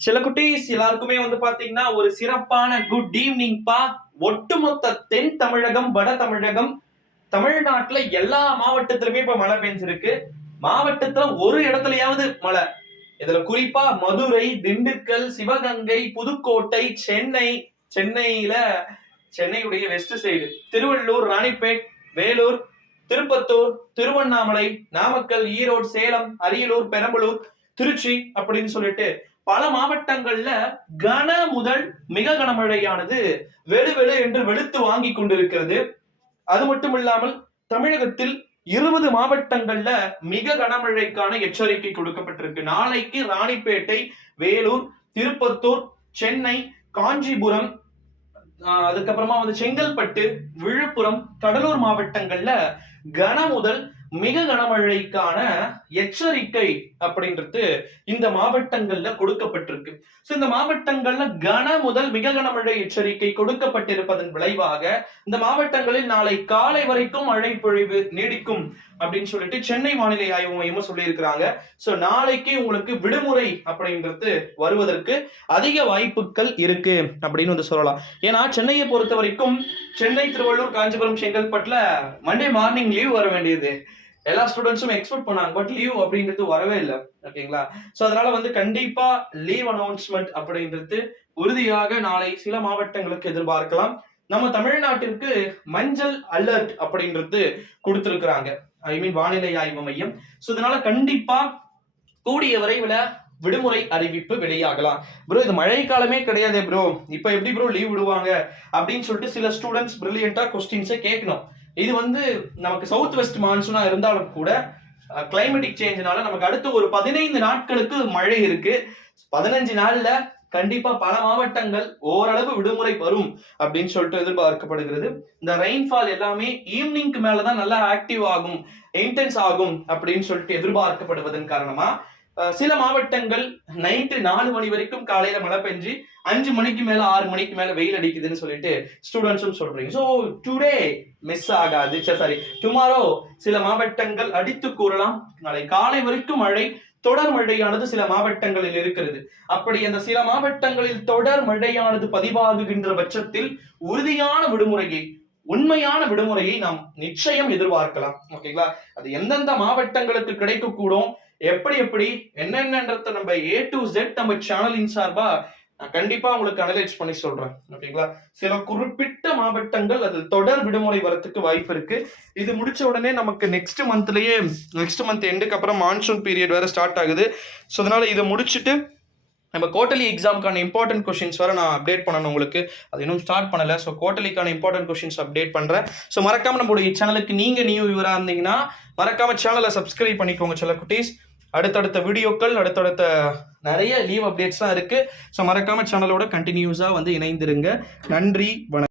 சில குட்டீஸ் எல்லாருக்குமே பாத்தீங்கன்னா ஒரு சிறப்பான குட் ஈவினிங் பா. ஒட்டுமொத்த தென் தமிழகம், வட தமிழகம், தமிழ்நாட்டுல எல்லா மாவட்டத்திலுமே இப்ப மழை பெஞ்சிருக்கு. மாவட்டத்துல ஒரு இடத்துலயாவது மழை. இதுல குறிப்பா மதுரை, திண்டுக்கல், சிவகங்கை, புதுக்கோட்டை, சென்னையில சென்னையுடைய வெஸ்ட் சைடு, திருவள்ளூர், ராணிப்பேட், வேலூர், திருப்பத்தூர், திருவண்ணாமலை, நாமக்கல், ஈரோடு, சேலம், அரியலூர், பெரம்பலூர், திருச்சி அப்படின்னு சொல்லிட்டு பல மாவட்டங்கள்ல கன முதல் மிக கனமழையானது வெளு வெளு என்று வெளுத்து வாங்கி கொண்டிருக்கிறது. அது மட்டும் இல்லாமல் தமிழகத்தில் 20 மாவட்டங்கள்ல மிக கனமழைக்கான எச்சரிக்கை கொடுக்கப்பட்டிருக்கு. நாளைக்கு ராணிப்பேட்டை, வேலூர், திருப்பத்தூர், சென்னை, காஞ்சிபுரம், அதுக்கப்புறமா செங்கல்பட்டு, விழுப்புரம், கடலூர் மாவட்டங்கள்ல கன முதல் மிக கனமழைக்கான எச்சரிக்கை அப்படின்றது இந்த மாவட்டங்கள்ல கொடுக்கப்பட்டிருக்கு. இந்த மாவட்டங்கள்ல கன முதல் மிக கனமழை எச்சரிக்கை கொடுக்கப்பட்டிருப்பதன் விளைவாக இந்த மாவட்டங்களில் நாளை காலை வரைக்கும் மழை பொழிவு நீடிக்கும் அப்படின்னு சொல்லிட்டு சென்னை வானிலை ஆய்வு மையம் சொல்லி இருக்கிறாங்க. சோ நாளைக்கு உங்களுக்கு விடுமுறை அப்படின்றது வருவதற்கு அதிக வாய்ப்புகள் இருக்கு அப்படின்னு சொல்லலாம். ஏன்னா சென்னையை பொறுத்த வரைக்கும் சென்னை, திருவள்ளூர், காஞ்சிபுரம், செங்கல்பட்டுல மண்டே மார்னிங் லீவ் வர வேண்டியது எல்லா ஸ்டூடெண்ட்ஸும் எக்ஸ்பெக்ட் பண்ணாங்க. பட் லீவ் அப்படின்றது வரவே இல்லை. ஓகேங்களா? சோ அதனால கண்டிப்பா லீவ் அனௌன்ஸ்மெண்ட் அப்படின்றது உறுதியாக நாளை சில மாவட்டங்களுக்கு எதிர்பார்க்கலாம். நம்ம தமிழ்நாட்டிற்கு மஞ்சள் அலர்ட் அப்படின்றது கொடுத்திருக்கிறாங்க, வானிலை ஆய்வு மையம். சோ இதனால கண்டிப்பா கூடிய விரைவில் விடுமுறை அறிவிப்பு வெளியாகலாம். ப்ரோ இது மழை காலமே கிடையாது ப்ரோ, இப்ப எப்படி ப்ரோ லீவ் விடுவாங்க அப்படின்னு சொல்லிட்டு சில ஸ்டூடெண்ட்ஸ் பிரில்லியண்டா கொஸ்டின்ஸை கேட்கணும். இது நமக்கு சவுத் வெஸ்ட் மான்சூனா இருந்தாலும் கூட கிளைமேட்டிக் சேஞ்ச்னால நமக்கு அடுத்து ஒரு 15 நாட்களுக்கு மழை இருக்கு. 15 நாள்ல கண்டிப்பா பல மாவட்டங்கள் ஓரளவு விடுமுறை வரும் அப்படின்னு சொல்லிட்டு எதிர்பார்க்கப்படுகிறது. இந்த ரெயின்ஃபால் எல்லாமே ஈவினிங்க்கு மேலதான் நல்லா ஆக்டிவ் ஆகும், இன்டென்ஸ் ஆகும் அப்படின்னு சொல்லிட்டு எதிர்பார்க்கப்படுவதன் காரணமா சில மாவட்டங்கள் நைட்டு 4 மணி வரைக்கும் காலையில மழை பெஞ்சு 5 மணிக்கு மேல 6 மணிக்கு மேல வெயில் அடிக்குதுன்னு சொல்லிட்டு ஸ்டூடெண்ட்ஸும் சொல்றீங்க. ஸோ டுடே மிஸ் ஆகாது, சாரி டுமாரோ சில மாவட்டங்கள் அடித்து கூறலாம். நாளை காலை வரைக்கும் மழை, தொடர் மழையானது சில மாவட்டங்களில் இருக்கிறது. அப்படி அந்த சில மாவட்டங்களில் தொடர் மழையானது பதிவாகுகின்ற பட்சத்தில் உறுதியான விடுமுறையை, உண்மையான விடுமுறையை நாம் நிச்சயம் எதிர்பார்க்கலாம். ஓகேங்களா? அது எந்தெந்த மாவட்டங்களுக்கு கிடைக்கக்கூடும், எப்படி என்னென்னன்றத நம்ம A to Z நம்ம சேனலின் சார்பா நான் கண்டிப்பா உங்களுக்கு அனலைஸ் பண்ணி சொல்றேன். ஓகேங்களா? சில குறிப்பிட்ட மாவட்டங்கள் அதில் தொடர் விடுமுறை வரத்துக்கு வாய்ப்பு இருக்கு. இது முடிச்ச உடனே நமக்கு நெக்ஸ்ட் மந்த் எண்டுக்கு அப்புறம் மான்சூன் பீரியட் வேற ஸ்டார்ட் ஆகுது. ஸோ அதனால இதை முடிச்சுட்டு நம்ம குவார்டர்லி எக்ஸாமுக்கான இம்பார்ட்டன்ட் கொஸ்டின்ஸ் வர நான் அப்டேட் பண்ணணும் உங்களுக்கு. அது இன்னும் ஸ்டார்ட் பண்ணல. ஸோ குவார்டர்லிக்கான இம்பார்ட்டன்ட் கொஸ்டின்ஸ் அப்டேட் பண்றேன். ஸோ மறக்காம நம்மளுடைய சேனலுக்கு நீங்க நியூ வியூவரா இருந்தீங்கன்னா மறக்காம சேனலை சப்ஸ்கிரைப் பண்ணிக்கோங்க சில குட்டீஸ். அடுத்தடுத்த வீடியோக்கள், அடுத்தடுத்த நிறைய லீவ் அப்டேட்ஸ்லாம் இருக்கு. ஸோ மறக்காம சேனலோட கண்டினியூஸா இணைந்திருங்க. நன்றி, வணக்கம்.